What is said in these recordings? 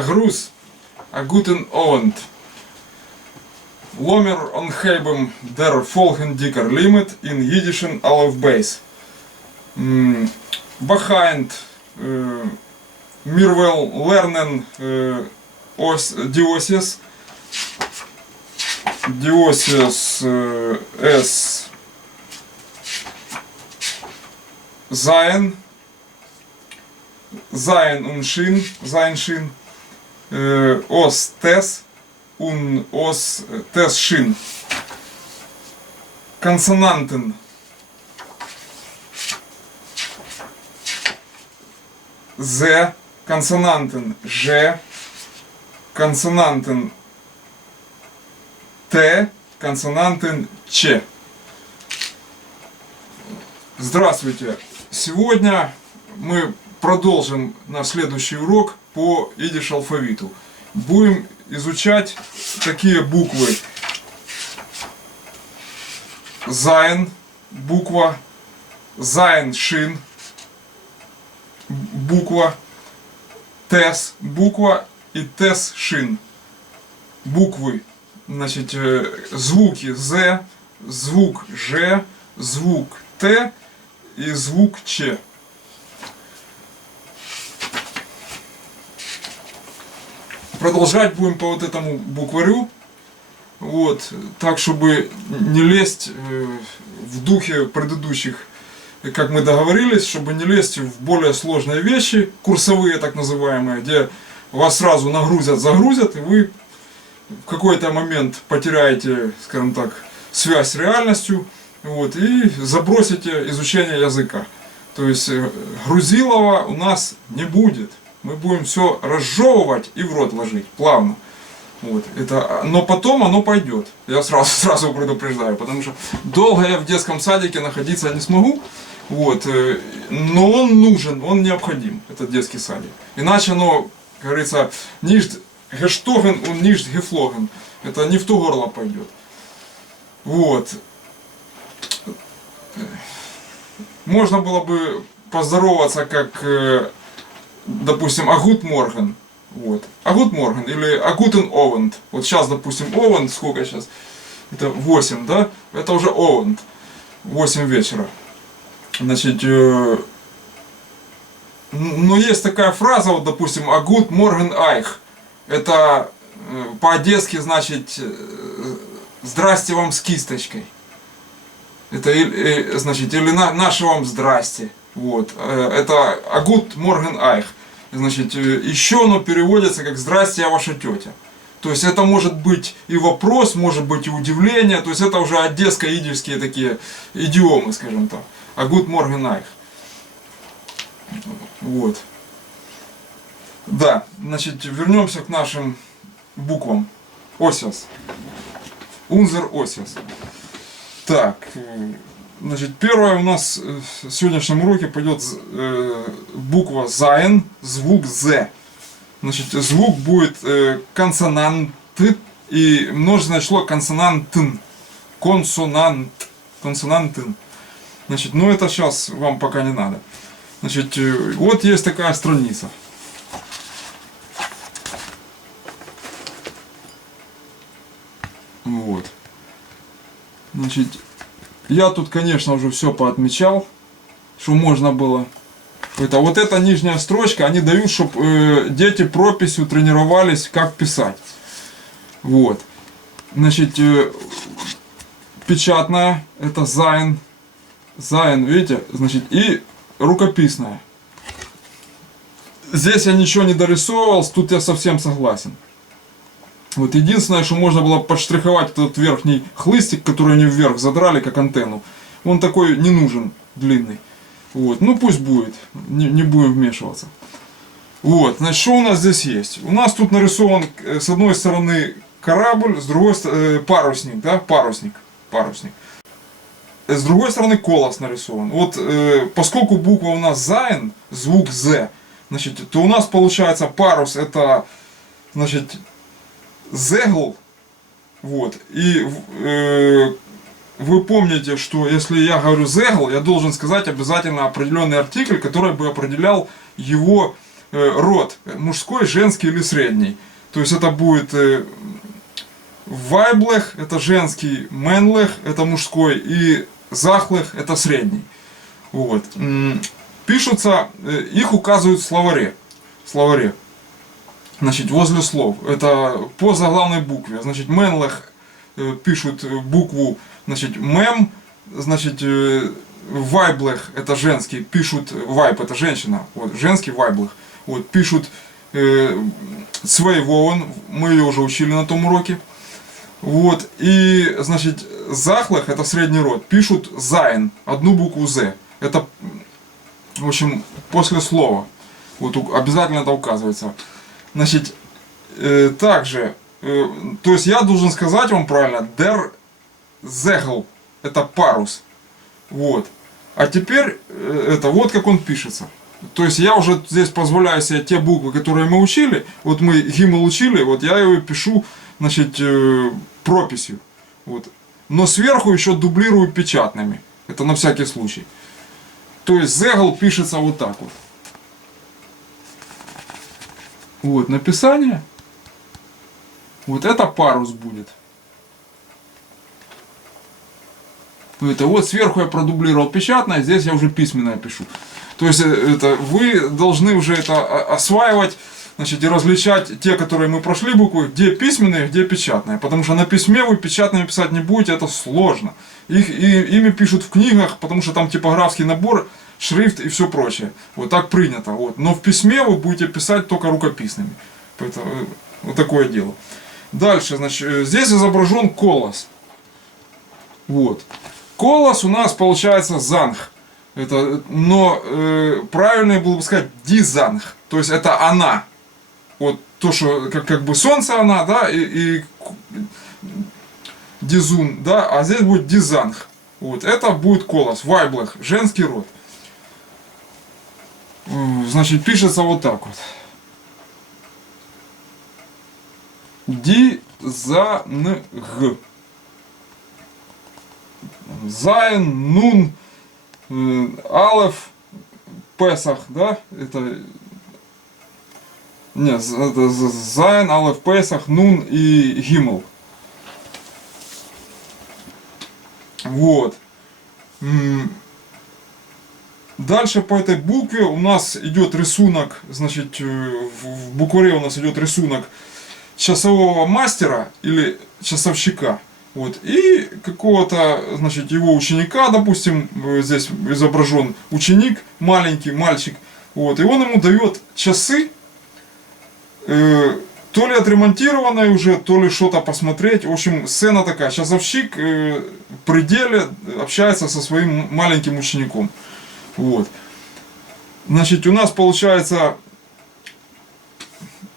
Gruß, a guten Abend. Lomer on hebben der volgendiger limit in jiddischen alphabet. Behind mir will lernen dioses es sein und Schien, os tes und os tes Schien. Konsonanten. Z, Konsonanten Ж, Konsonanten Т, Konsonanten Ч. Здравствуйте! Сегодня мы продолжим наш следующий урок по идиш алфавиту. Будем изучать такие буквы. Зайн, буква, Зайн Шин, буква, Тес, буква и Тес Шин. Буквы, значит, звуки З, звук Ж, звук Т и звук Ч. Продолжать будем по вот этому букварю, вот, так чтобы не лезть в духе предыдущих, как мы договорились, чтобы не лезть в более сложные вещи, курсовые так называемые, где вас сразу загрузят, и вы в какой-то момент потеряете, скажем так, связь с реальностью, вот, и забросите изучение языка. То есть грузилова у нас не будет. Мы будем все разжевывать и в рот ложить, плавно. Вот, это, но потом оно пойдет. Я сразу предупреждаю, потому что долго я в детском садике находиться не смогу. Вот, но он нужен, он необходим, этот детский садик. Иначе оно, как говорится, ништ гештоген und ништ гефлоген. Это не в то горло пойдет. Вот. Можно было бы поздороваться как, допустим, Агут Морген. Вот. Агут Морген или Агутен Овент. Вот сейчас, допустим, Овент, сколько сейчас? Это 8, да? Это уже Овент. 8 вечера. Значит, но есть такая фраза, вот, допустим, Агут Морген Айх. Это по-одесски значит «Здрасте вам с кисточкой». Это, значит, или «Наше вам здрасте». Вот. Это Агут Морген Айх. Значит, еще оно переводится как «Здрасте, я ваша тетя». То есть это может быть и вопрос, может быть и удивление. То есть это уже одесско-идишские такие идиомы, скажем так. Агут Морген Айх. Вот. Да, значит, вернемся к нашим буквам. Осиас. Унзер Осиас. Так, значит, первое у нас в сегодняшнем уроке пойдет буква Зайн, звук З. Значит, звук будет консонанты и множественное число консонантын. Консонантын. Значит, ну это сейчас вам пока не надо. Значит, вот есть такая страница. Вот. Значит, я тут, конечно, уже все поотмечал, что можно было. Это вот эта нижняя строчка, они дают, чтобы дети прописью тренировались, как писать. Вот. Значит, печатная, это Зайн. Зайн, видите? Значит, и рукописная. Здесь я ничего не дорисовывал, тут я совсем согласен. Вот единственное, что можно было подштриховать этот верхний хлыстик, который они вверх задрали, как антенну. Он такой не нужен, длинный. Вот, ну пусть будет, не будем вмешиваться. Вот, значит, что у нас здесь есть? У нас тут нарисован с одной стороны корабль, с другой стороны парусник, да, парусник. С другой стороны колос нарисован. Вот, поскольку буква у нас Зайн, звук З, значит, то у нас получается парус это, значит, Зегл, вот, и вы помните, что если я говорю зегл, я должен сказать обязательно определенный артикль, который бы определял его род, мужской, женский или средний. То есть это будет вайблех, это женский, менлех, это мужской, и захлех, это средний. Вот. Пишутся, их указывают в словаре. Значит, возле слов. Это по заглавной букве. Значит, менлех пишут букву, значит, мем, значит, вайблех, это женский, пишут, вайб, это женщина, вот, женский вайблех. Вот, пишут свейвован, мы ее уже учили на том уроке. Вот, и, значит, захлех, это средний род, пишут зайн, одну букву з. Это, в общем, после слова. Вот, обязательно это указывается. Значит, также, то есть я должен сказать вам правильно, der Segel, это парус. Вот. А теперь, это вот как он пишется. То есть я уже здесь позволяю себе те буквы, которые мы учили. Вот мы гимл учили, вот я его пишу, значит, прописью. Вот. Но сверху еще дублирую печатными. Это на всякий случай. То есть Segel пишется вот так вот. Вот написание. Вот это парус будет. Это вот сверху я продублировал печатное, здесь я уже письменное пишу. То есть это вы должны уже это осваивать, значит, и различать те, которые мы прошли буквы, где письменные, где печатные. Потому что на письме вы печатными писать не будете, это сложно. Ими пишут в книгах, потому что там типографский набор, шрифт и все прочее. Вот так принято. Вот. Но в письме вы будете писать только рукописными. Поэтому вот такое дело. Дальше, значит, здесь изображен колос. Вот. Колос у нас получается занг. Это, но правильнее было бы сказать дизанг. То есть это она. Вот то, что как бы солнце она, да, и дизун, да, а здесь будет дизанг. Вот, это будет колос, вайблех, женский род. Значит, пишется вот так вот. Дизанг. Зайн, нун, алеф, песах, да, это, нет, это зайн, алеф, песах, нун и гимл. Вот. Дальше по этой букве у нас идет рисунок, значит, в букваре у нас идет рисунок часового мастера или часовщика. Вот, и какого-то, значит, его ученика, допустим, здесь изображен ученик, маленький мальчик, вот, и он ему дает часы, то ли отремонтированные уже, то ли что-то посмотреть. В общем, сцена такая, часовщик в пределе общается со своим маленьким учеником. Вот. Значит, у нас получается,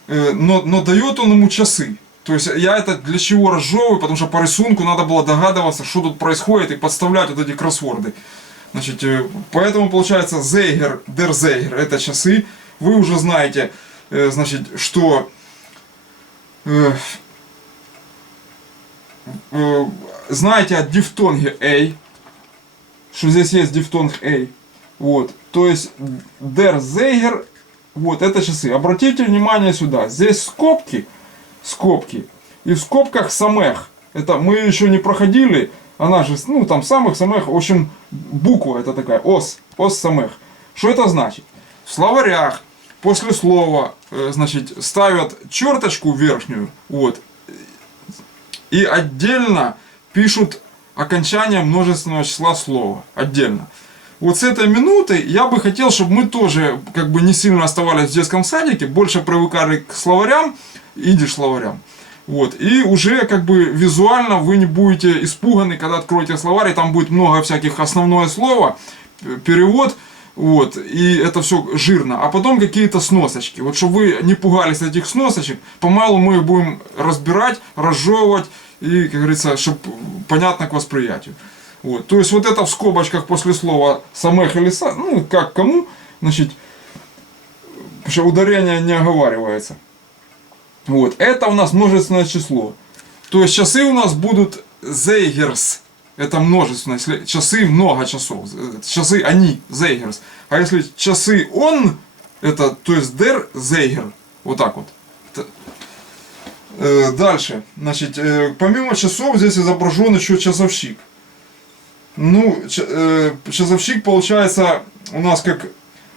но дает он ему часы. То есть я это для чего разжевываю, потому что по рисунку надо было догадываться, что тут происходит, и подставлять вот эти кроссворды. Значит, поэтому получается Zeiger, der Zeiger, это часы. Вы уже знаете, значит, что знаете о дифтонге A, что здесь есть дифтонг A. Вот, то есть der Zeiger, вот это часы. Обратите внимание сюда, здесь скобки, и в скобках самех. Это мы еще не проходили, она же, ну там самых самех, в общем, буква это такая, ос самех. Что это значит? В словарях после слова, значит, ставят черточку верхнюю, вот, и отдельно пишут окончание множественного числа слова, отдельно. Вот с этой минуты я бы хотел, чтобы мы тоже как бы не сильно оставались в детском садике, больше привыкали к словарям, идиш-словарям. Вот. И уже как бы визуально вы не будете испуганы, когда откроете словарь, и там будет много всяких основное слово, перевод, вот, и это все жирно. А потом какие-то сносочки. Вот чтобы вы не пугались этих сносочек, помалу мы их будем разбирать, разжевывать, и, как говорится, чтобы понятно к восприятию. Вот. То есть вот это в скобочках после слова самех или са, ну как кому, значит, потому что ударение не оговаривается. Вот. Это у нас множественное число. То есть часы у нас будут Zeigers. Это множественное. Если часы много часов. Часы они Zeigers. А если часы он, Это, то есть der Zeiger. Вот так вот. Дальше. Значит, помимо часов здесь изображен еще часовщик. Ну, часовщик получается у нас как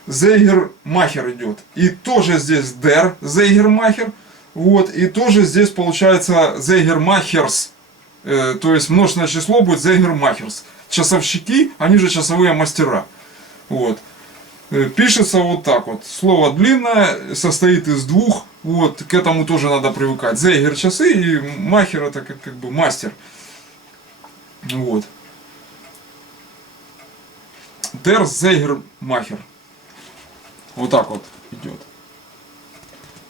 Zeigermacher идет. И тоже здесь der Zeigermacher. Вот. И тоже здесь получается Zeigermachers. То есть множественное число будет Zeigermachers. Часовщики, они же часовые мастера. Вот. Пишется вот так вот. Слово длинное, состоит из двух. Вот, к этому тоже надо привыкать. Zeiger часы и махер это как бы мастер. Вот. Der Zeigermacher. Вот так вот идет.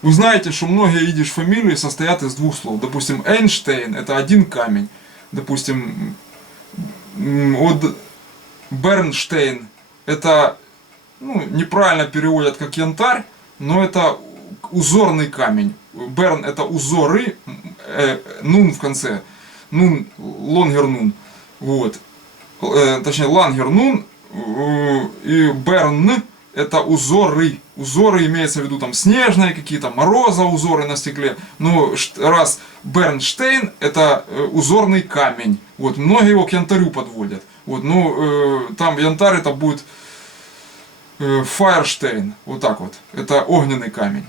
Вы знаете, что многие идиш фамилии состоят из двух слов. Допустим, Эйнштейн это один камень. Допустим, вот Бернштейн это, ну, неправильно переводят как янтарь, но это узорный камень. Берн это узоры, нун в конце. Нун, лонгер нун. Вот. Точнее, лангер нун и берн это узоры. Узоры имеется в виду там снежные какие-то, мороза узоры на стекле. Но раз Бернштейн это узорный камень. Вот, многие его к янтарю подводят. Вот, ну, там янтарь это будет Файерштейн. Вот так вот. Это огненный камень.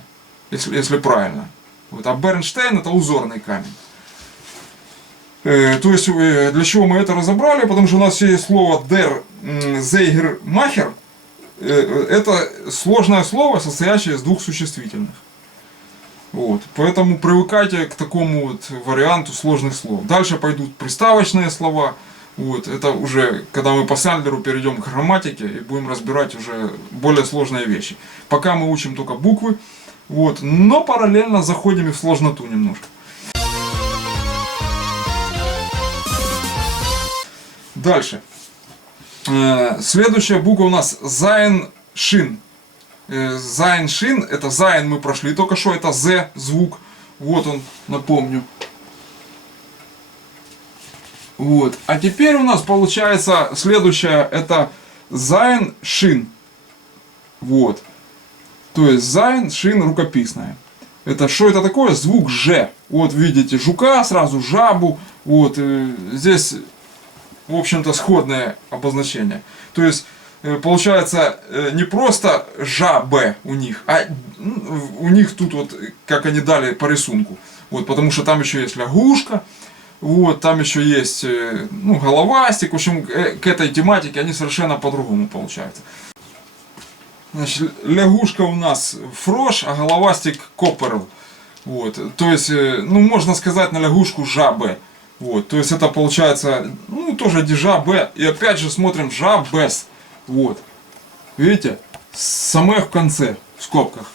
Если правильно. Вот, а Бернштейн это узорный камень. То есть, для чего мы это разобрали? Потому что у нас есть слово der Zeigermacher. Это сложное слово, состоящее из двух существительных. Вот. Поэтому привыкайте к такому вот варианту сложных слов. Дальше пойдут приставочные слова. Вот. Это уже, когда мы по Сандлеру перейдем к грамматике и будем разбирать уже более сложные вещи. Пока мы учим только буквы. Вот. Но параллельно заходим и в сложноту немножко. Дальше. Следующая буква у нас Зайн Шин. Зайн Шин, это Зайн мы прошли только что, это З звук. Вот он, напомню. Вот. А теперь у нас получается следующее, это Зайн Шин. Вот. То есть Зайн Шин рукописная. Это что это такое? Звук Ж. Вот видите жука, сразу жабу. Вот здесь... В общем-то, сходное обозначение. То есть, получается, не просто ЖБ у них, а у них тут вот, как они дали по рисунку. Вот, потому что там еще есть лягушка, вот, там еще есть, ну, головастик. В общем, к этой тематике они совершенно по-другому получаются. Значит, лягушка у нас фрош, а головастик коперл. Вот, то есть, ну, можно сказать на лягушку ЖБ. Вот, то есть это получается, ну, тоже дежа-б. И опять же смотрим жа-бес. Вот. Видите? Самое в конце, в скобках.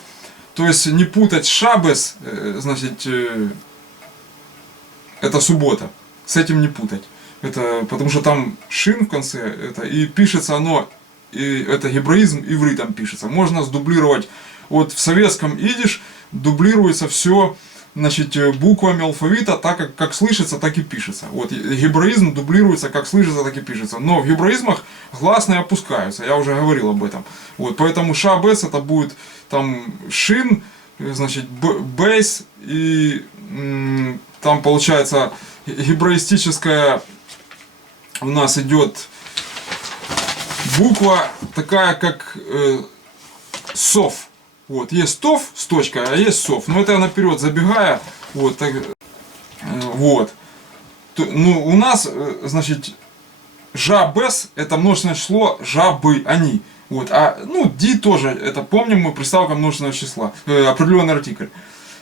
То есть не путать шабес, значит, это суббота. С этим не путать. Это, потому что там шин в конце, это, и пишется оно, и это гебраизм ивритом пишется. Можно сдублировать. Вот в советском идиш дублируется все. Значит, буквами алфавита, так как слышится, так и пишется. Вот, гебраизм дублируется, как слышится, так и пишется. Но в гебраизмах гласные опускаются, я уже говорил об этом. Вот, поэтому шабес это будет там шин, значит, бейс, и там получается гебраистическая у нас идет буква такая, как сов. Вот, есть тов с точкой, а есть сов. Но это я наперед забегая. Вот, так, вот. Ну, у нас, значит, жабес это множественное число жабы, они. Вот, а, ну, ди тоже, это помним мы, приставка множественного числа, определенный артикль.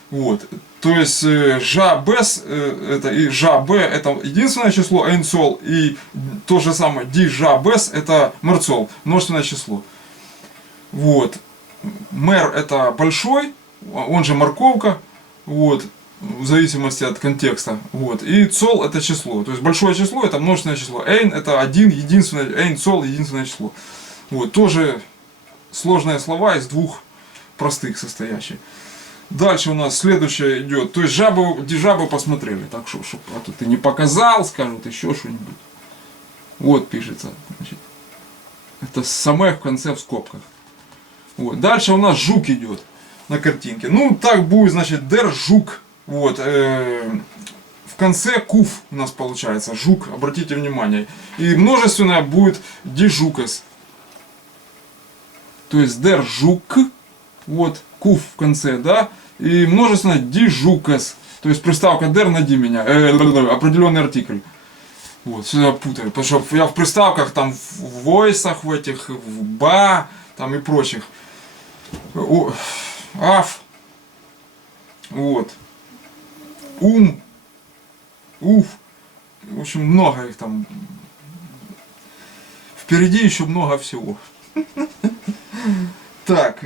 Вот, то есть, жабес это и жаб это единственное число, эйнсол, и то же самое, ди жабес это мерцол, множественное число. Вот. Мэр это большой, он же морковка, вот, в зависимости от контекста. Вот. И цол это число. То есть большое число это множественное число. Эйн это один, единственное, эйн, цол единственное число. Вот. Тоже сложные слова из двух простых состоящих. Дальше у нас следующее идет. То есть дижабы посмотрели. Так что, чтобы а то ты не показал, скажут еще что-нибудь. Вот пишется. Значит, это самое в конце в скобках. Вот. Дальше у нас жук идет на картинке. Ну, так будет, значит, дер жук. Вот. В конце кув у нас получается. Жук, обратите внимание. И множественное будет дижукас. То есть дер жук. Вот. Кув в конце, да. И множественное дижукас. То есть приставка дер на ди меня. Определенный артикль. Вот, сюда путаю. Потому что я в приставках, там, в войсах, в этих, в ба, там и прочих. Аф. Вот. Уф. В общем, много их там. Впереди еще много всего. Так,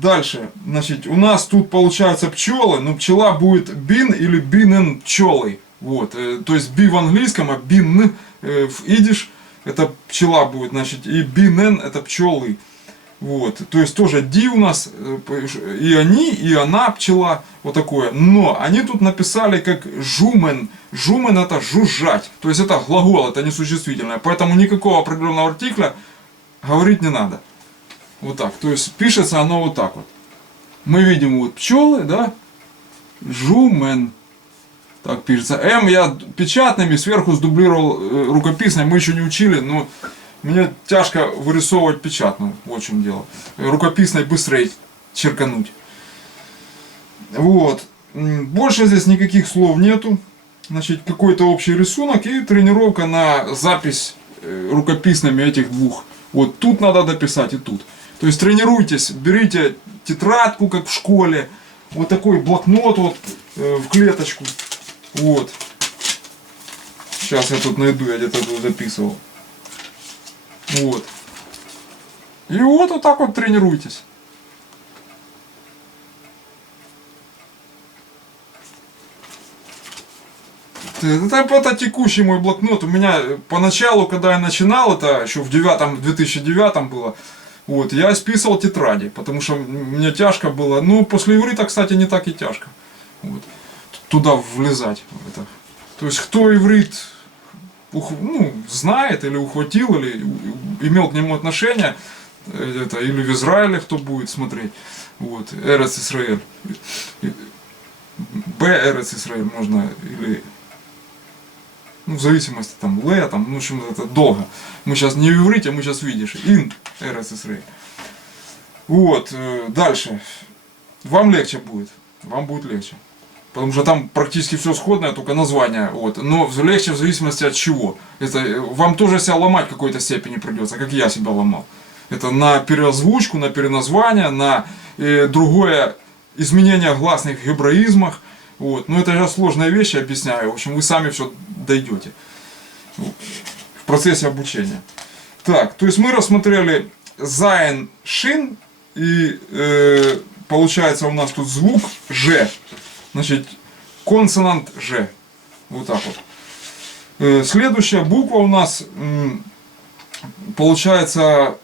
дальше. Значит, у нас тут получаются пчелы, но пчела будет бин или бинен пчелы. Вот. То есть би в английском, а бин в идиш это пчела будет, значит, и бинен это пчелы. Вот. То есть тоже ди у нас, и они, и она пчела, вот такое. Но они тут написали как жумен. Жумен это жужжать. То есть это глагол, это не существительное. Поэтому никакого определенного артикля говорить не надо. Вот так. То есть пишется оно вот так вот. Мы видим вот пчелы, да? Жумен. Так пишется. М я печатными сверху сдублировал рукописной. Мы еще не учили, но мне тяжко вырисовывать печатную. Вот в чем дело. Рукописной быстрее черкануть. Вот. Больше здесь никаких слов нету. Значит, какой-то общий рисунок и тренировка на запись рукописными этих двух. Вот тут надо дописать и тут. То есть тренируйтесь, берите тетрадку, как в школе. Вот такой блокнот вот в клеточку. Вот. Сейчас я тут найду, я где-то тут записывал. Вот. И вот так вот тренируйтесь. Это текущий мой блокнот. У меня поначалу, когда я начинал, это еще в 2009 было, вот, я списывал тетради, потому что мне тяжко было. Ну, после иврита, кстати, не так и тяжко. Вот. Туда влезать. Это. То есть, кто иврит знает или ухватил, или имел к нему отношение, это, или в Израиле кто будет смотреть. Вот. Эрец Исраэль. Б Эрец Исраэль можно, или в зависимости там Ле, там, ну, в общем, это долго. Мы сейчас не в иврите, мы сейчас видишь. Ин Эрец Исраэль. Вот, дальше. Вам легче будет. Вам будет легче. Потому что там практически все сходное, только название. Вот. Но легче в зависимости от чего. Это вам тоже себя ломать в какой-то степени придется, как я себя ломал. Это на переозвучку, на переназвание, на другое изменение гласных в гебраизмах. Вот. Но это же сложные вещи, объясняю. В общем, вы сами все дойдете в процессе обучения. Так, то есть мы рассмотрели Зайн Шин. И получается у нас тут звук Ж. Значит, консонант Ж. Вот так вот. Следующая буква у нас получается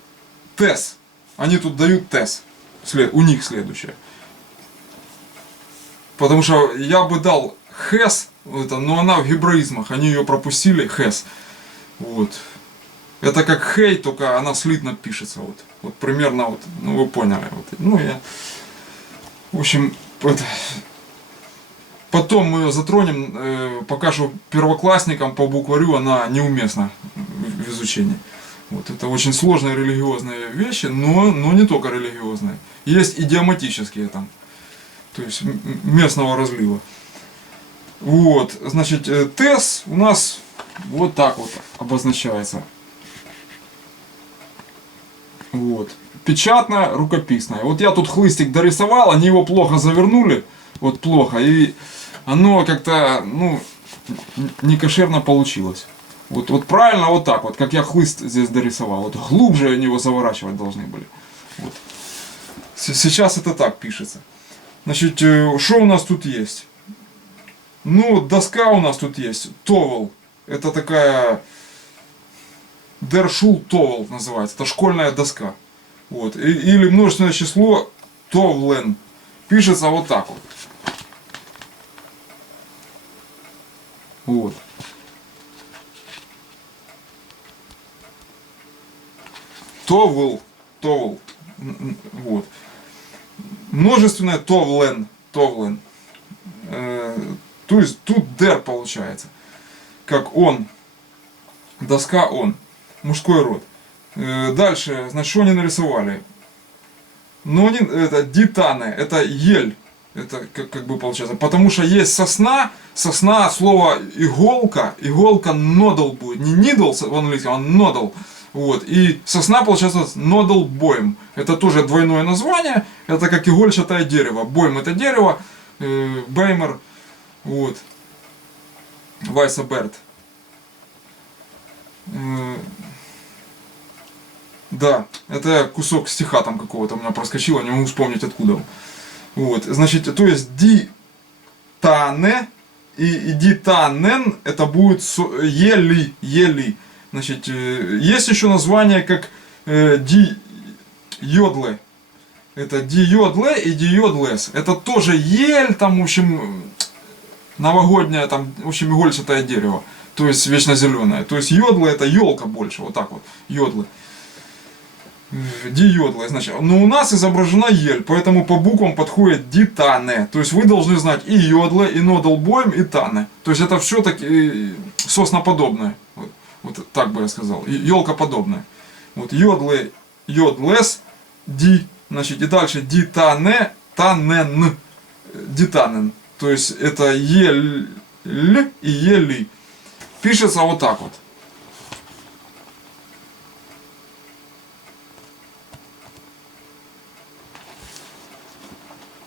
ТЭС. Они тут дают ТЭС. У них следующая. Потому что я бы дал ХЭС, но она в гебраизмах. Они ее пропустили, ХЭС. Вот. Это как хей, только она слитно пишется. Вот примерно вот. Ну вы поняли. Вот. Ну я. В общем, это. Потом мы ее затронем, пока что первоклассникам по букварю она неуместна в изучении. Вот, это очень сложные религиозные вещи, но не только религиозные. Есть идиоматические там, то есть местного разлива. Вот, значит, ТЭС у нас вот так вот обозначается. Вот. Печатная, рукописная. Вот я тут хлыстик дорисовал, они его плохо завернули. Вот плохо. И оно как-то, не кошерно получилось. Вот правильно вот так вот, как я хлыст здесь дорисовал. Вот глубже они его заворачивать должны были. Вот. Сейчас это так пишется. Значит, что у нас тут есть? Ну, доска у нас тут есть. Товел. Это такая... Дершул Товел называется. Это школьная доска. Вот. Или множественное число Товлен. Пишется вот так вот. Вот. Товел. Вот. Множественное товлен. Товлен. То есть тут дер получается. Как он. Доска он. Мужской род. Дальше, значит, что они нарисовали? Но они, это дитаны, это ель. Это как бы получается. Потому что есть сосна. Сосна, слово иголка. Иголка нодл будет. Не нидл в английском, а нодл. Вот. И сосна получается нодл бойм. Это тоже двойное название. Это как игольчатое дерево. Бойм это дерево. Беймер. Вот. Вайсаберт. Да, это кусок стиха там какого-то у меня проскочило, не могу вспомнить откуда он. Вот, значит, то есть дитане и дитанен это будет ели, ели. Значит, есть еще название как диодле. Это диодле и диодлес. Это тоже ель, там, в общем, новогоднее, там, в общем, игольчатое дерево. То есть вечно зеленое. То есть йодле это елка больше, вот так вот, йодлы. Диодлы, значит, но у нас изображена ель, поэтому по буквам подходит дитане. То есть вы должны знать и йодле, и нодалбоем, и тане. То есть это все таки сосноподобное. Вот так бы я сказал. Елкоподобное. Вот йодле, йодлес, ди, значит, и дальше дитане, танен, дитанен. То есть это ель и ели. Пишется вот так вот.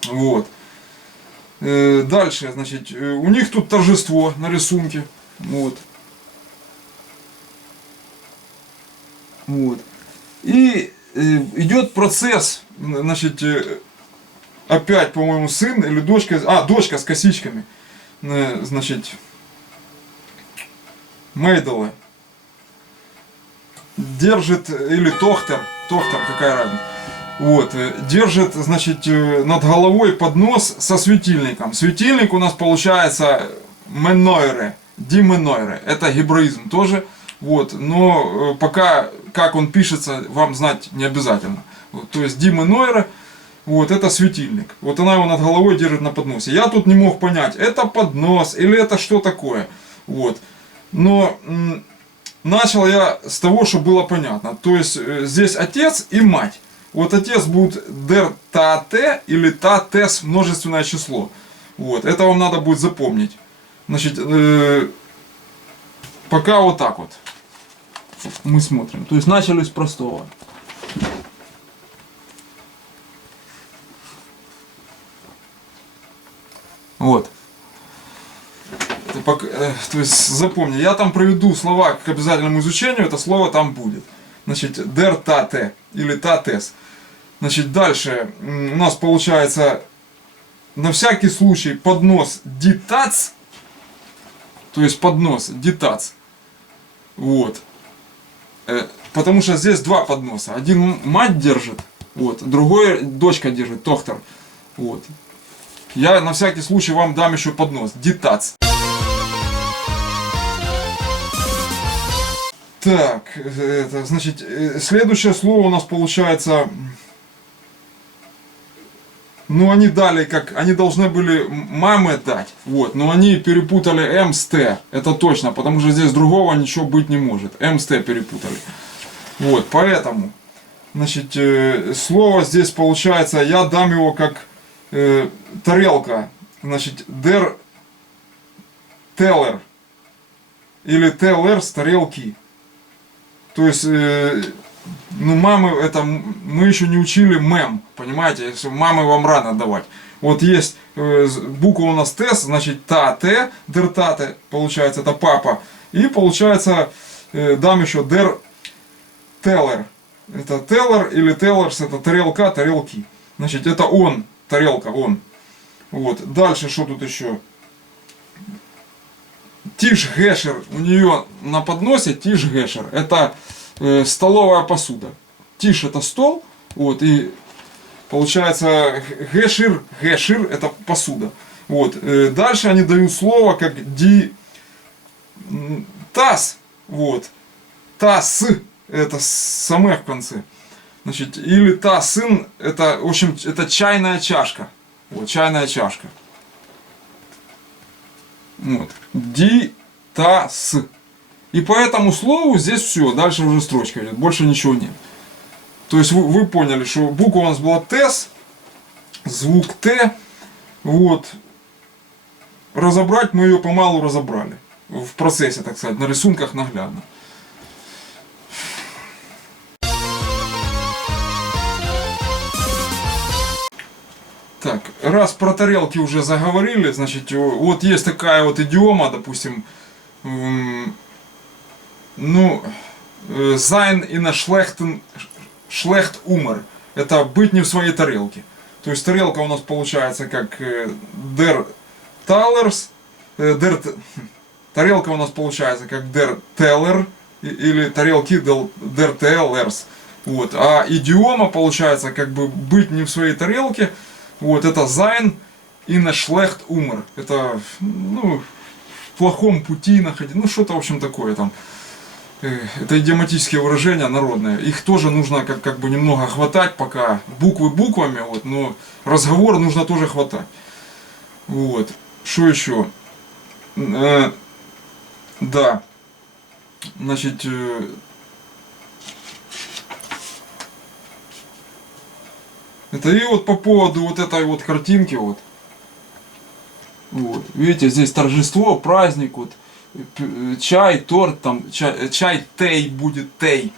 Вот. Дальше, значит, у них тут торжество на рисунке. Вот. Вот. И идет процесс, значит, опять, по-моему, сын или дочка, дочка с косичками, значит, Мейдала держит, или Тохтер, какая разница. Вот, держит, значит, над головой поднос со светильником. Светильник у нас получается менойре, дименойре. Это гебраизм тоже. Вот, но пока как он пишется, вам знать не обязательно. Вот, то есть дименойре, вот это светильник. Вот она его над головой держит на подносе. Я тут не мог понять, это поднос или это что такое. Вот. Но начал я с того, что было понятно. То есть здесь отец и мать. Вот отец будет дер таате или татес множественное число. Вот. Это вам надо будет запомнить. Значит, пока вот так вот мы смотрим. То есть начали с простого. Вот. То есть запомни, я там проведу слова к обязательному изучению, это слово там будет. Значит, дер тате или татес. Значит, дальше у нас получается на всякий случай поднос дитац, то есть поднос дитац. Вот. Потому что здесь два подноса. Один мать держит, вот, другой дочка держит, тохтер. Вот. Я на всякий случай вам дам еще поднос дитац. Так, это, значит, следующее слово у нас получается. Ну, они дали, как они должны были мамы дать, вот, но они перепутали М с Т, это точно, потому что здесь другого ничего быть не может, М с Т перепутали. Вот, поэтому, значит, слово здесь получается, я дам его как тарелка, значит, дер телер, или телер с тарелки. То есть, ну, мамы, это мы еще не учили мем, понимаете, если мамы вам рано давать. Вот есть буква у нас Т, значит та-т, дер-тате, получается, это папа. И получается, дам еще дер телер. Это телер или телерс, это тарелка, тарелки. Значит, это он, тарелка, он. Вот, дальше что тут еще? Тиш гешер, у нее на подносе тиш гешер, это столовая посуда. Тиш это стол, вот, и получается гешир это посуда. Вот, дальше они дают слово как тас, вот, тас, это самое в конце. Значит, или тасын, это, в общем, это чайная чашка. Вот, чайная чашка. Вот. Ди, та, с. И по этому слову здесь все. Дальше уже строчка идет. Больше ничего нет. То есть вы поняли, что буква у нас была тес, звук Т. Вот. Разобрать мы ее помалу разобрали. В процессе, так сказать, на рисунках наглядно. Так, раз про тарелки уже заговорили, значит, вот есть такая вот идиома, допустим, ну, sein in a schlecht Humor. Это быть не в своей тарелке. То есть тарелка у нас получается как der Talers, тарелка у нас получается как der Teller или тарелки der Tellers. Вот. А идиома получается как бы быть не в своей тарелке. Вот это sein in a schlecht Humor. Это, ну, в плохом пути находить. Ну, что-то, в общем, такое там. Это идиоматические выражения народные. Их тоже нужно как бы немного хватать, пока буквы буквами, вот, но разговор нужно тоже хватать. Вот. Что еще? Да. Значит, это и вот по поводу вот этой вот картинки, вот. Вот. Видите, здесь торжество, праздник, вот. Чай, торт, там, чай тей будет тей.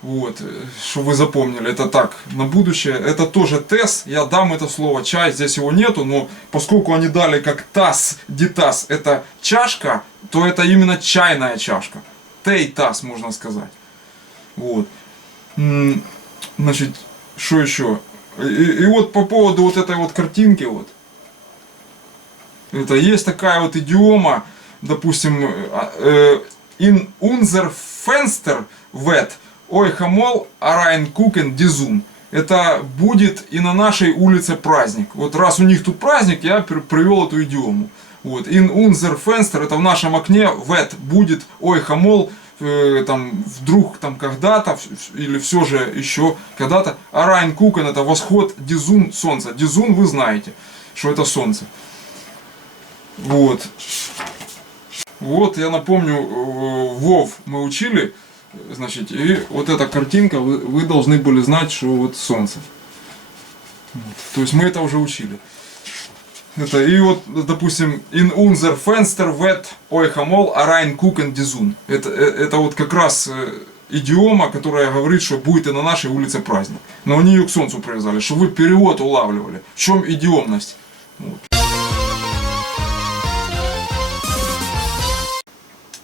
Вот, что вы запомнили, это так, на будущее. Это тоже тес, я дам это слово чай, здесь его нету, но поскольку они дали как тас, дитас, это чашка, то это именно чайная чашка. Тей тас, можно сказать. Вот. Значит, что еще? И вот по поводу вот этой вот картинки, вот. Это есть такая вот идиома, допустим, in unser Fenster wird euch einmal reingucken die Sonne. Это будет и на нашей улице праздник. Вот раз у них тут праздник, я привел эту идиому. Вот. In unser Fenster, это в нашем окне, wird будет euch einmal, там, вдруг там когда-то, или все же еще когда-то, reingucken, это восход die Sonne, солнце. Die Sonne вы знаете, что это солнце. Вот. Вот, я напомню, Вов мы учили, значит, и вот эта картинка, вы должны были знать, что вот солнце. Вот. То есть мы это уже учили. Это, и вот, допустим, in unser Fenster wird euch einmal reingucken die Sonne. Это вот как раз идиома, которая говорит, что будет и на нашей улице праздник. Но они ее к солнцу привязали, чтобы вы перевод улавливали. В чем идиомность? Вот.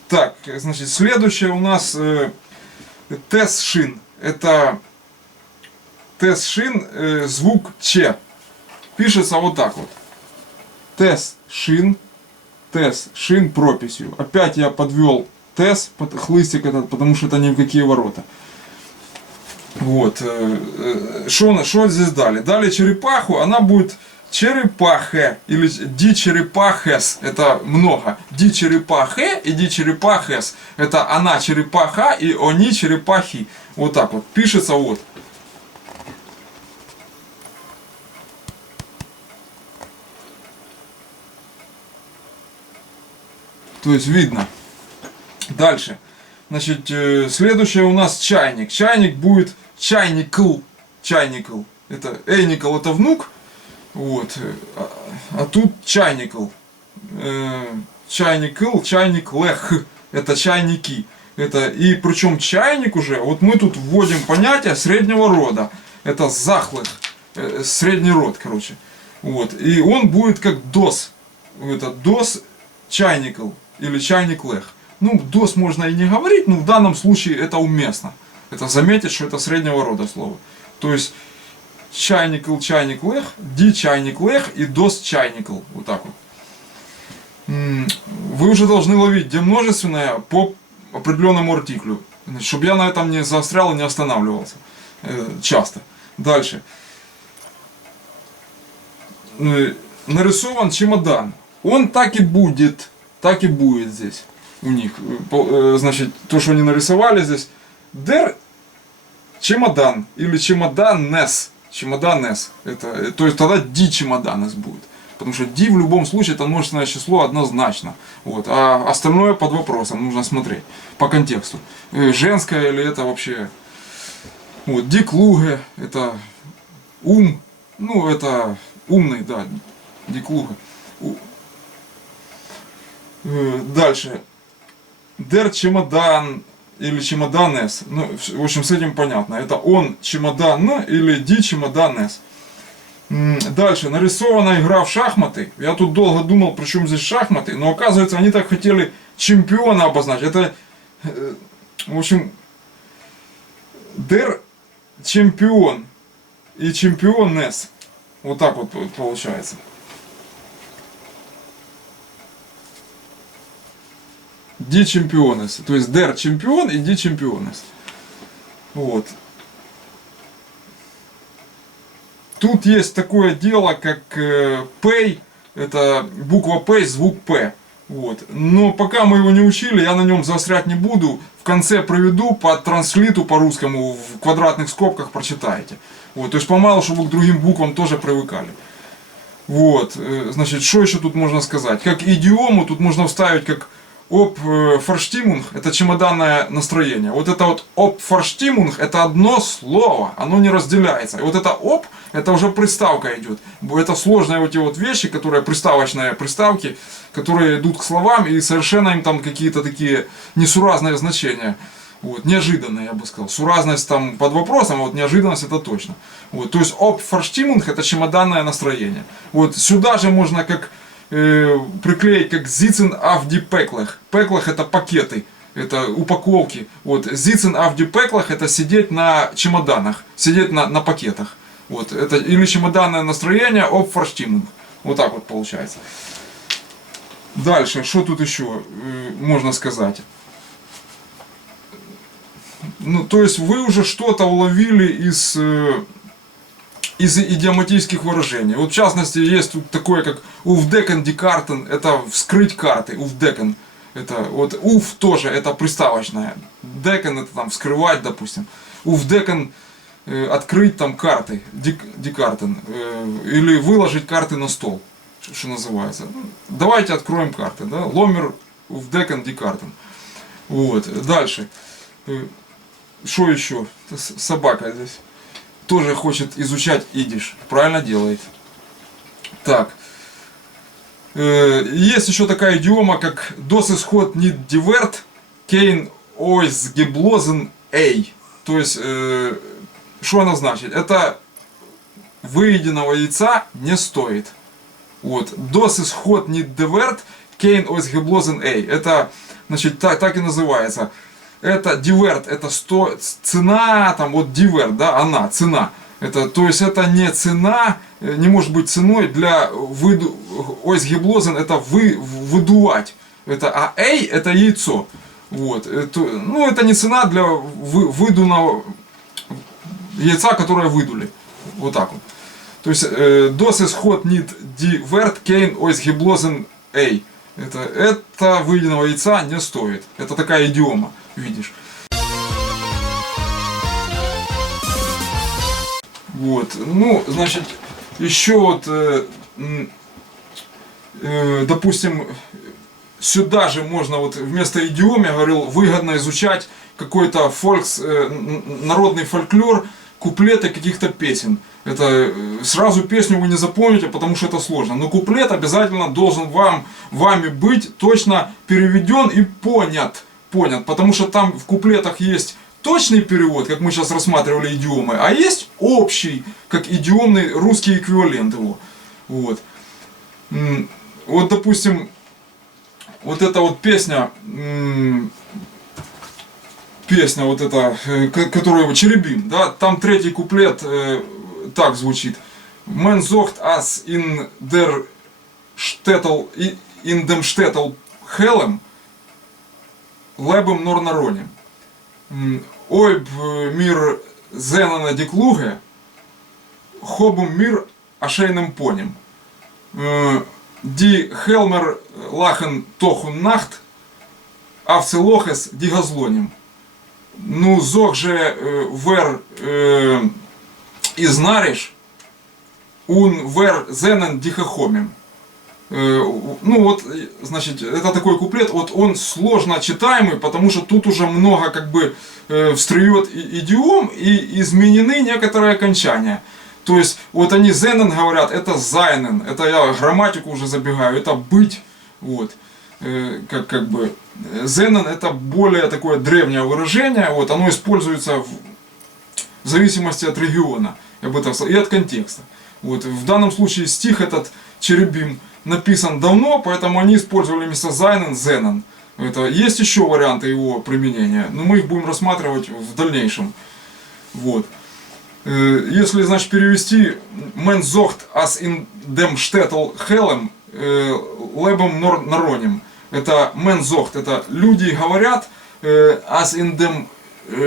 Так, значит, следующее у нас тес-шин. Это тес-шин, звук Ч. Пишется вот так вот. Тес-шин прописью. Опять я подвел тес, хлыстик этот, потому что это ни в какие ворота. Вот. Что здесь дали? Дали черепаху, она будет черепахе или ди черепахес, это много. Ди черепахе и ди черепахес. Это она черепаха и они черепахи. Вот так вот. Пишется вот. То есть видно. Дальше. Значит, следующее у нас чайник. Чайник будет чайникл. Чайникл. Это эйникл, это внук. Вот. А тут чайникл. Чайникл, чайник лех. Это чайники. Это, и причем чайник уже, вот мы тут вводим понятие среднего рода. Это захлых. Средний род, короче. Вот. И он будет как дос. Это дос чайникл. Или чайник лех. Ну, дос можно и не говорить, но в данном случае это уместно. Это заметить, что это среднего рода слово. То есть чайникл, чайник лех, ди чайник лех и дос чайникл. Вот так вот. Вы уже должны ловить где множественное по определенному артиклю. Чтобы я на этом не заострял и не останавливался. Часто. Дальше. Нарисован чемодан. Он так и будет. Так и будет здесь у них. Значит, то, что они нарисовали здесь. Der чемодан или чемоданес. Чемоданес. Это, то есть тогда ди чемоданес будет. Потому что ди в любом случае это множественное число однозначно. Вот. А остальное под вопросом нужно смотреть по контексту. Женское или это вообще... Вот. Ди клуге это ум. Ну это умный, да. Ди клуге. Дальше. Дер чемодан или чемоданес. Ну, в общем, с этим понятно. Это он чемодан или ди чемоданес. Дальше. Нарисована игра в шахматы. Я тут долго думал, при чем здесь шахматы. Но оказывается, они так хотели чемпиона обозначить. Это, в общем, дер чемпион и чемпионес. Вот так вот получается. Ди чемпионес. То есть дер чемпион и ди чемпионес. Вот. Тут есть такое дело, как pay. Это буква P, звук P. Вот. Но пока мы его не учили, я на нем заострять не буду. В конце проведу по транслиту по-русскому, в квадратных скобках прочитаете. Вот. То есть помалу, чтобы к другим буквам тоже привыкали. Вот. Значит, что еще тут можно сказать? Как идиому тут можно вставить как об форштимунг, это чемоданное настроение. Вот это вот об форштимунг, это одно слово, оно не разделяется. И вот это об, это уже приставка идет. Это сложные вот эти вот вещи, которые приставочные приставки, которые идут к словам и совершенно им там какие-то такие несуразные значения. Вот, неожиданные, я бы сказал. Суразность там под вопросом, а вот неожиданность это точно. Вот, то есть об форштимунг это чемоданное настроение. Вот сюда же можно как приклеить как Sitzen auf die Päcklech. Päcklech это пакеты, это упаковки. Вот Sitzen auf die Päcklech это сидеть на чемоданах, сидеть на пакетах. Вот это или чемоданное настроение об форштимунг. Вот так вот получается. Дальше, что тут еще можно сказать? Ну, то есть вы уже что-то уловили из идиоматических выражений. Вот в частности есть тут такое как увдекен дикартен, это вскрыть карты, увдекен. Это вот уф тоже, это приставочное. Декен это там вскрывать, допустим. Увдекен открыть там карты, дикартен. Или выложить карты на стол, что называется. Давайте откроем карты, да? Ломер увдекен дикартен. Вот, дальше. Что еще? Собака здесь тоже хочет изучать идиш. Правильно делает. Так. Есть еще такая идиома, как «Das исход nicht divert, kein ausgeblosen ei». То есть, что она значит? Это выеденного яйца не стоит. Вот. «Das исход nicht divert, kein ausgeblosen ei». Это, значит, так и называется. Это диверт, это цена, там вот диверт, да, она, цена. Это, то есть это не цена, не может быть ценой для ойсгеблозен, это выдувать. Это, а эй это яйцо. Вот. Это, ну это не цена для выдуного яйца, которое выдули. Вот так вот. То есть дос исход нит диверт кейн ойсгеблозен эй. Это выеденного яйца не стоит. Это такая идиома. Видишь. Вот. Ну, значит, еще вот, допустим, сюда же можно вот вместо идиом, я говорил, выгодно изучать какой-то народный фольклор, куплеты каких-то песен. Это сразу песню вы не запомните, потому что это сложно. Но куплет обязательно должен вами быть точно переведен и понят. Потому что там в куплетах есть точный перевод, как мы сейчас рассматривали идиомы, а есть общий, как идиомный русский эквивалент его. Вот. Вот, допустим, вот эта вот песня вот эта, которую Черебин, да, там третий куплет так звучит. Man sagt as in dem Städtel Helm Лебем Норнаронем. Ойб мир Зенана Диклуге, Хобум мир Ашейным Понем. Ди Хелмер Лахен Тохун Нахт, Авцелохес Ди Газлонем. ну зог же вер из нариш, он вер зенен дихохомим. Ну вот, значит, это такой куплет, вот он сложно читаемый, потому что тут уже много как бы встроет идиом и изменены некоторые окончания. То есть, вот они зенен говорят, это зайнен, это я грамматику уже забегаю, это быть, вот, как бы, зенен это более такое древнее выражение, вот, оно используется в зависимости от региона, я бы так сказал, и от контекста. Вот, в данном случае стих этот Черебим написан давно, поэтому они использовали вместо зайнен зенен. Это, есть еще варианты его применения, но мы их будем рассматривать в дальнейшем. Вот. Если, значит, перевести «мен зохт ас ин дем штетл хелем лебом нароним», это «мен зохт», это люди говорят ас ин дем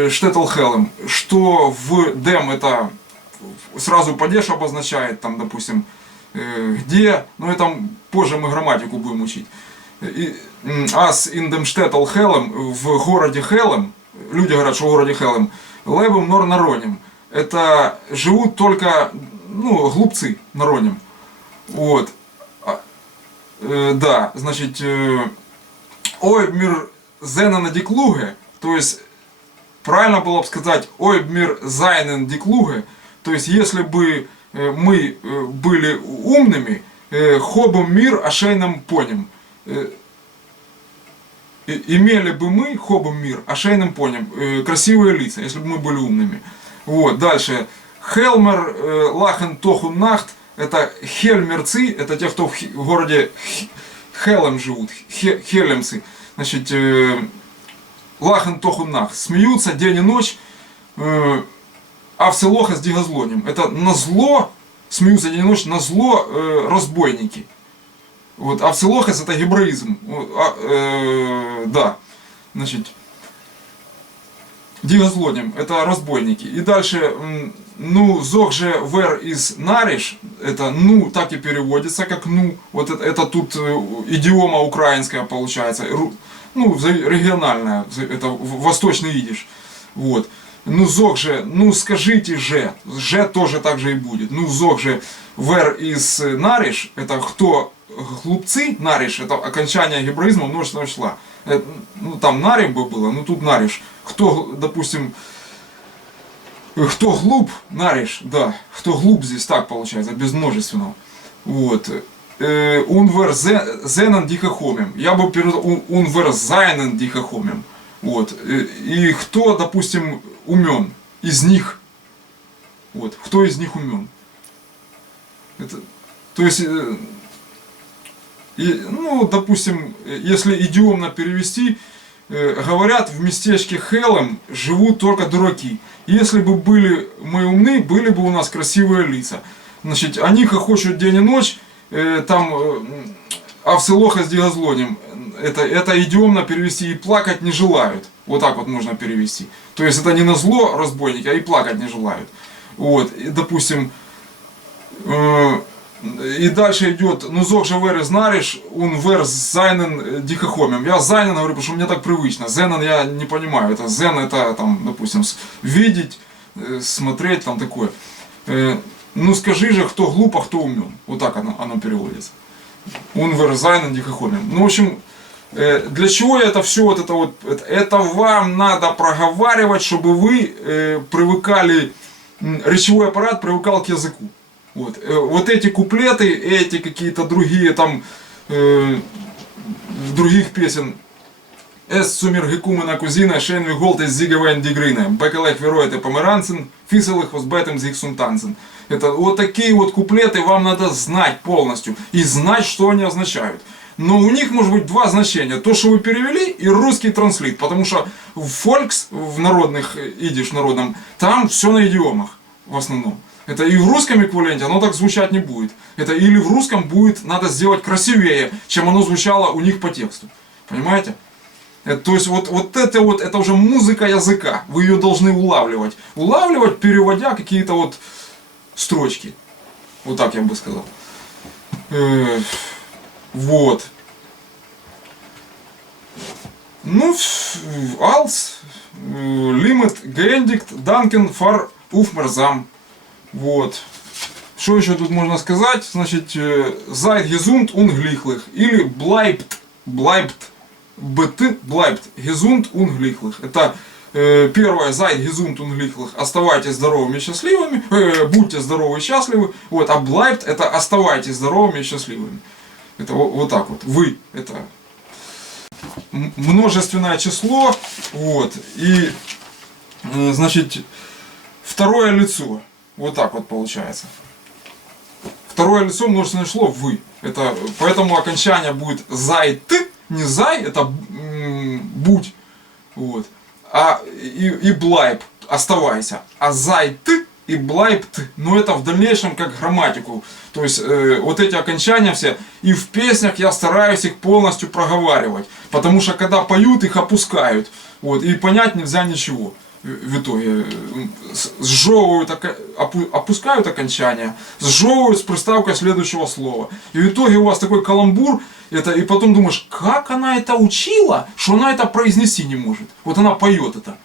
штетл хелем, что в дем это сразу падеж обозначает, там, допустим, где, но это позже мы грамматику будем учить. Ас ин дем штетл хелем, в городе Хелем, люди говорят, что в городе Хелем, лебом нароним. Это живут только, ну, глупцы нароним. Вот. Да, значит, ой мир зенена диклуге, то есть правильно было бы сказать ой мир зайнен диклуге, то есть если бы мы были умными, хобом мир ашейном поним. Имели бы мы хобом мир ашейном поним, красивые лица, если бы мы были умными. Вот, дальше. Хелмер лахен тоху нахт, это хельмерцы, это те, кто в городе Хелем живут, хелемцы. Значит, лахен тоху нахт, смеются день и ночь, а в селоха с дигазлонем. Это на зло, смеются день и ночь, на зло разбойники. Вот, а в селохас это гебраизм. Да, значит, дигазлоним, это разбойники. И дальше, ну, зог же вер из нариш, это ну, так и переводится, как ну. Вот это тут идиома украинская получается, ну, региональная, это восточный идиш. Вот. Ну, зог же, ну, скажите же тоже так же и будет. Ну, зог же вер из нариш, это кто глупцы, нариш, это окончание гебраизма множественного числа. Ну, там нарим бы было, ну тут нариш. Кто, допустим, кто глуп, нариш, да, кто глуп здесь так получается, без множественного. Вот. Унвер зенен дихохомим. Я бы перевел унвер зайнен дихохомим. Вот. И кто, допустим, умен из них. Вот. Кто из них умен. Это, то есть, ну, допустим, если идиомно перевести, говорят, в местечке Хелем живут только дураки. Если бы были мы умны, были бы у нас красивые лица. Значит, они хохочут день и ночь, там, а в селоха с дигазлонем. Это идиомно перевести, и плакать не желают. Вот так вот можно перевести. То есть это не на зло разбойники, а и плакать не желают. Вот, и, допустим, и дальше идет, ну зог же вер из нариш, он вер зайнен дихохомим. Я зайнен говорю, потому что мне так привычно. Зенен я не понимаю. Это зен, это там, допустим, видеть, смотреть, там такое. Ну скажи же, кто глуп, а кто умен. Вот так оно переводится. Он вер зайнен дихохомим. Ну, в общем, для чего это все вот это вот? Это вам надо проговаривать, чтобы вы привыкали, речевой аппарат привыкал к языку. Вот эти куплеты, эти какие-то другие там других песен. Эс сумир гекумена кузина, шенви голд из зиговен дигрина, бекелех вероэте померанцин, фиселых возбетем зиг сунтанцин. Это вот такие вот куплеты вам надо знать полностью и знать, что они означают. Но у них может быть два значения. То, что вы перевели, и русский транслит. Потому что в фолькс, в народных, идиш народном, там все на идиомах в основном. Это и в русском эквиваленте оно так звучать не будет. Это или в русском будет надо сделать красивее, чем оно звучало у них по тексту. Понимаете? То есть это уже музыка языка. Вы ее должны улавливать. Улавливать, переводя какие-то вот строчки. Вот так я бы сказал. Вот. Ну, als Limit geendigt Danken for Aufmerksam. Вот. Что еще тут можно сказать? Значит, seid gesund und glücklich. Или bleibt gesund und glücklich. Это первое, seid gesund und glücklich. Оставайтесь здоровыми и счастливыми. Будьте здоровы и счастливы. Вот, а bleibt это оставайтесь здоровыми и счастливыми. Это вот так вот. Вы это множественное число. Вот. И значит, второе лицо. Вот так вот получается. Второе лицо множественное число вы. Это, поэтому окончание будет seid, не зай, это будь. Вот. А и bleib, оставайся. А seid и bleibt, но это в дальнейшем как грамматику. То есть вот эти окончания все, и в песнях я стараюсь их полностью проговаривать. Потому что когда поют, их опускают. Вот, и понять нельзя ничего. В итоге сжевывают, опускают окончание, сжевывают с приставкой следующего слова. И в итоге у вас такой каламбур, это, и потом думаешь, как она это учила, что она это произнести не может. Вот она поет это.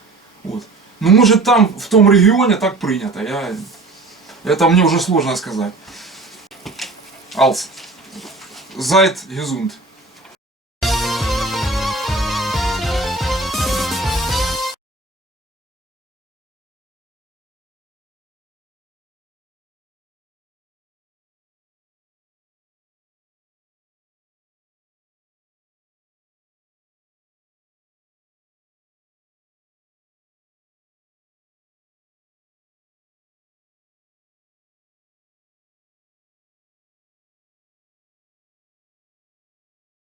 Вот. Ну может там в том регионе так принято. Это мне уже сложно сказать. Als. Seid gesund.